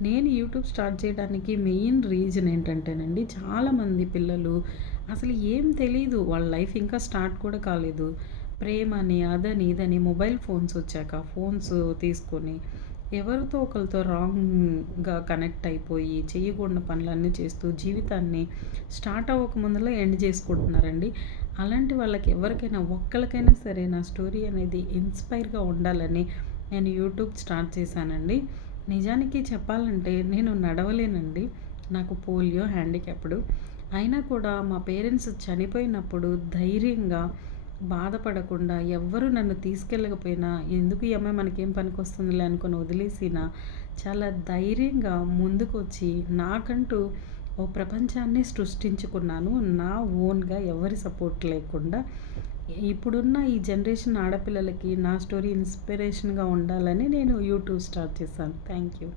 నేను YouTube start చేయడానికి main reason ఏంటంటేనండి, చాలామంది పిల్లలు అసలు ఏం తెలీదు. వాళ్ళ లైఫ్ ఇంకా స్టార్ట్ కూడా కాలేదు. ప్రేమని, అదని, ఇదని మొబైల్ ఫోన్స్ వచ్చాక ఫోన్స్ తీసుకొని ఎవరితో ఒకళ్ళతో రాంగ్‌గా కనెక్ట్ అయిపోయి, చేయకూడని పనులన్నీ చేస్తూ జీవితాన్ని స్టార్ట్ అవ్వక ముందలే ఎండ్ చేసుకుంటున్నారండి. అలాంటి వాళ్ళకి ఎవరికైనా ఒక్కళ్ళకైనా సరే నా స్టోరీ అనేది ఇన్‌స్పైర్‌గా ఉండాలని నేను యూట్యూబ్ స్టార్ట్ చేశానండి. నిజానికి చెప్పాలంటే నేను నడవలేనండి. నాకు పోలియో, హ్యాండిక్యాప్డ్. అయినా కూడా మా పేరెంట్స్ చనిపోయినప్పుడు ధైర్యంగా, బాధపడకుండా ఎవ్వరు నన్ను తీసుకెళ్ళకపోయినా, ఎందుకు ఈ అమ్మాయి మనకేం పనికొస్తుందిలే అనుకోని వదిలేసినా, చాలా ధైర్యంగా ముందుకొచ్చి నాకంటూ ఓ ప్రపంచాన్ని సృష్టించుకున్నాను. నా ఓన్‌గా ఎవరి సపోర్ట్ లేకుండా. ఇప్పుడున్న ఈ జనరేషన్ ఆడపిల్లలకి నా స్టోరీ ఇన్స్పిరేషన్‌గా ఉండాలని నేను యూట్యూబ్ స్టార్ట్ చేశాను. Thank you.